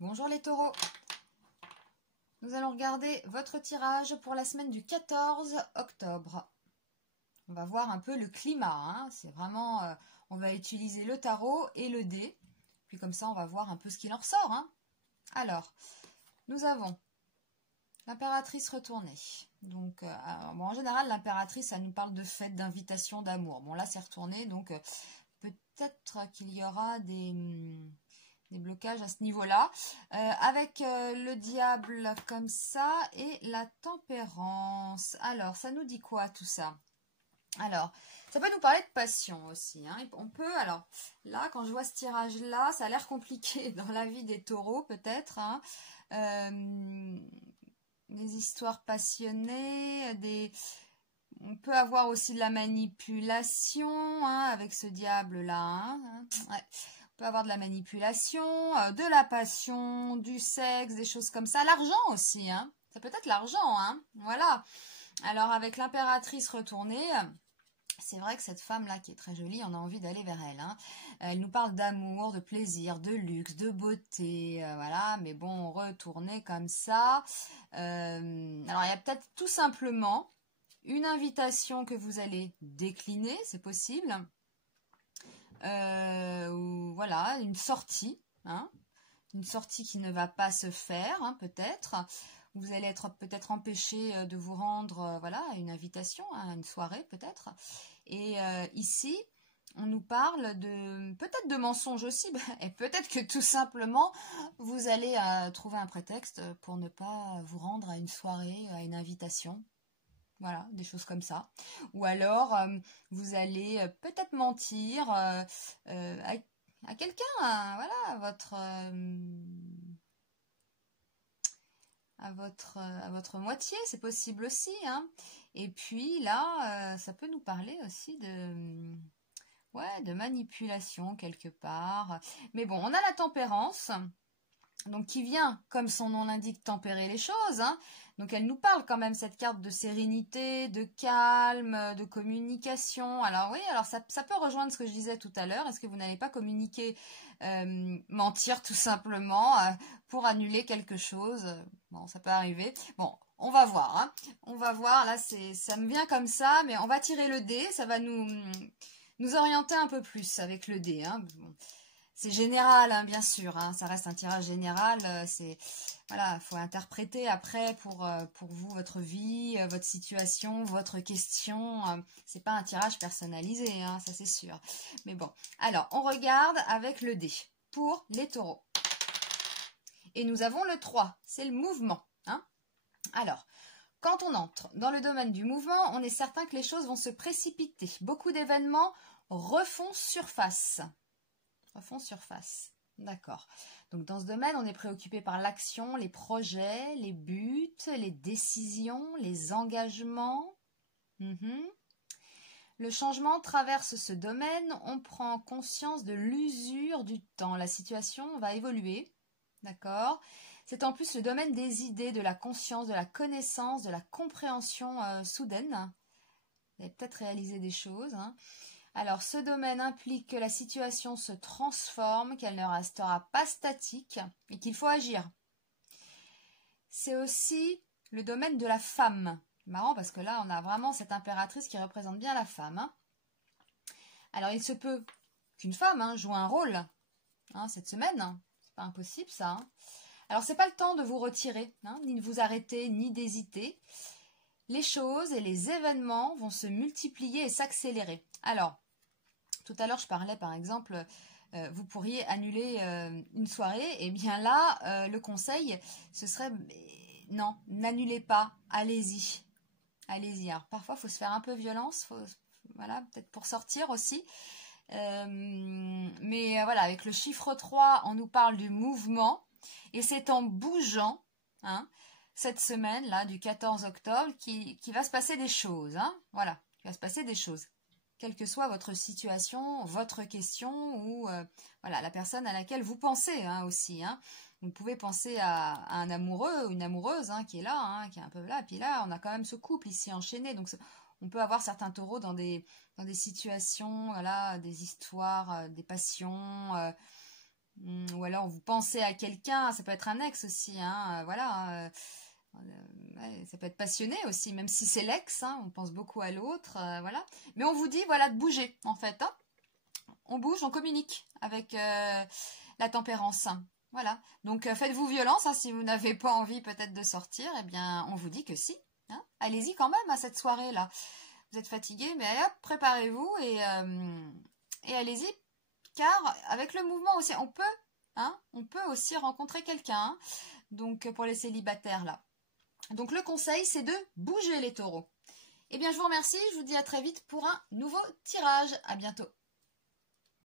Bonjour les taureaux, nous allons regarder votre tirage pour la semaine du 14 octobre. On va voir un peu le climat, hein. C'est vraiment, on va utiliser le tarot et le dé, puis comme ça on va voir un peu ce qu'il en ressort, hein. Alors, nous avons l'impératrice retournée. Donc, bon, en général, l'impératrice, ça nous parle de fête, d'invitation, d'amour. Bon, là c'est retourné, donc peut-être qu'il y aura des blocages à ce niveau-là, avec le diable comme ça et la tempérance. Alors, ça nous dit quoi tout ça? Alors, ça peut nous parler de passion aussi, hein. On peut, alors, là, quand je vois ce tirage-là, ça a l'air compliqué dans la vie des taureaux, peut-être, hein. Des histoires passionnées, on peut avoir aussi de la manipulation, hein, avec ce diable-là, hein. Ouais. Peut avoir de la manipulation, de la passion, du sexe, des choses comme ça. L'argent aussi, hein. Ça peut être l'argent, hein. Voilà. Alors, avec l'impératrice retournée, c'est vrai que cette femme-là, qui est très jolie, on a envie d'aller vers elle, hein. Elle nous parle d'amour, de plaisir, de luxe, de beauté, voilà. Mais bon, retourner comme ça. Alors, il y a peut-être tout simplement une invitation que vous allez décliner, c'est possible. Ou voilà, une sortie, hein, une sortie qui ne va pas se faire, hein, peut-être. Vous allez être peut-être empêché de vous rendre, voilà, à une invitation, à une soirée peut-être. Et ici, on nous parle de peut-être de mensonges aussi, et peut-être que tout simplement, vous allez trouver un prétexte pour ne pas vous rendre à une soirée, à une invitation. Voilà, des choses comme ça. Ou alors, vous allez peut-être mentir à quelqu'un, hein, voilà, à votre moitié, c'est possible aussi, hein. Et puis là, ça peut nous parler aussi ouais, de manipulation quelque part. Mais bon, on a la tempérance. Donc qui vient, comme son nom l'indique, tempérer les choses, hein. Donc elle nous parle quand même, cette carte, de sérénité, de calme, de communication. Alors oui, alors ça peut rejoindre ce que je disais tout à l'heure. Est-ce que vous n'allez pas communiquer, mentir tout simplement, pour annuler quelque chose? Bon, ça peut arriver. Bon, on va voir, hein. On va voir, là ça me vient comme ça, mais on va tirer le dé, ça va nous orienter un peu plus avec le dé, hein. Bon. C'est général, hein, bien sûr, hein, ça reste un tirage général, voilà, faut interpréter après pour vous, votre vie, votre situation, votre question, c'est pas un tirage personnalisé, hein, ça c'est sûr. Mais bon, alors, on regarde avec le dé pour les taureaux. Et nous avons le 3, c'est le mouvement, hein. Alors, quand on entre dans le domaine du mouvement, on est certain que les choses vont se précipiter. Beaucoup d'événements refont surface. D'accord. Donc dans ce domaine, on est préoccupé par l'action, les projets, les buts, les décisions, les engagements. Le changement traverse ce domaine, on prend conscience de l'usure du temps. La situation va évoluer, d'accord? C'est en plus le domaine des idées, de la conscience, de la connaissance, de la compréhension soudaine. Vous avez peut-être réalisé des choses, hein. Alors, ce domaine implique que la situation se transforme, qu'elle ne restera pas statique et qu'il faut agir. C'est aussi le domaine de la femme. Marrant parce que là, on a vraiment cette impératrice qui représente bien la femme, hein. Alors, il se peut qu'une femme, hein, joue un rôle, hein, cette semaine. C'est pas impossible, ça, hein. Alors, c'est pas le temps de vous retirer, hein, ni de vous arrêter, ni d'hésiter. Les choses et les événements vont se multiplier et s'accélérer. Alors, tout à l'heure, je parlais par exemple, vous pourriez annuler une soirée. Et bien là, le conseil, ce serait, non, n'annulez pas, allez-y. Allez-y. Alors parfois, il faut se faire un peu violence, voilà, peut-être pour sortir aussi. Mais voilà, avec le chiffre 3, on nous parle du mouvement. Et c'est en bougeant, hein, cette semaine-là, du 14 octobre, qui va se passer des choses, hein. Voilà, il va se passer des choses. Quelle que soit votre situation, votre question ou voilà, la personne à laquelle vous pensez, hein, aussi, hein. Vous pouvez penser à un amoureux ou une amoureuse, hein, qui est là, hein, qui est un peu là. Et puis là, on a quand même ce couple ici enchaîné. Donc on peut avoir certains taureaux dans des situations, voilà, des histoires, des passions, Ou alors vous pensez à quelqu'un, ça peut être un ex aussi, hein, voilà. Ouais, ça peut être passionné aussi, même si c'est l'ex, hein, on pense beaucoup à l'autre, voilà. Mais on vous dit, voilà, de bouger, en fait, hein. On bouge, on communique avec la tempérance. Voilà. Donc faites-vous violence, hein, si vous n'avez pas envie peut-être de sortir, eh bien on vous dit que si, hein. Allez-y quand même à cette soirée-là. Vous êtes fatigué, mais allez hop, préparez-vous et allez-y, car avec le mouvement aussi, on peut aussi rencontrer quelqu'un, hein. Donc pour les célibataires là. Donc le conseil, c'est de bouger les taureaux. Eh bien je vous remercie, je vous dis à très vite pour un nouveau tirage. À bientôt.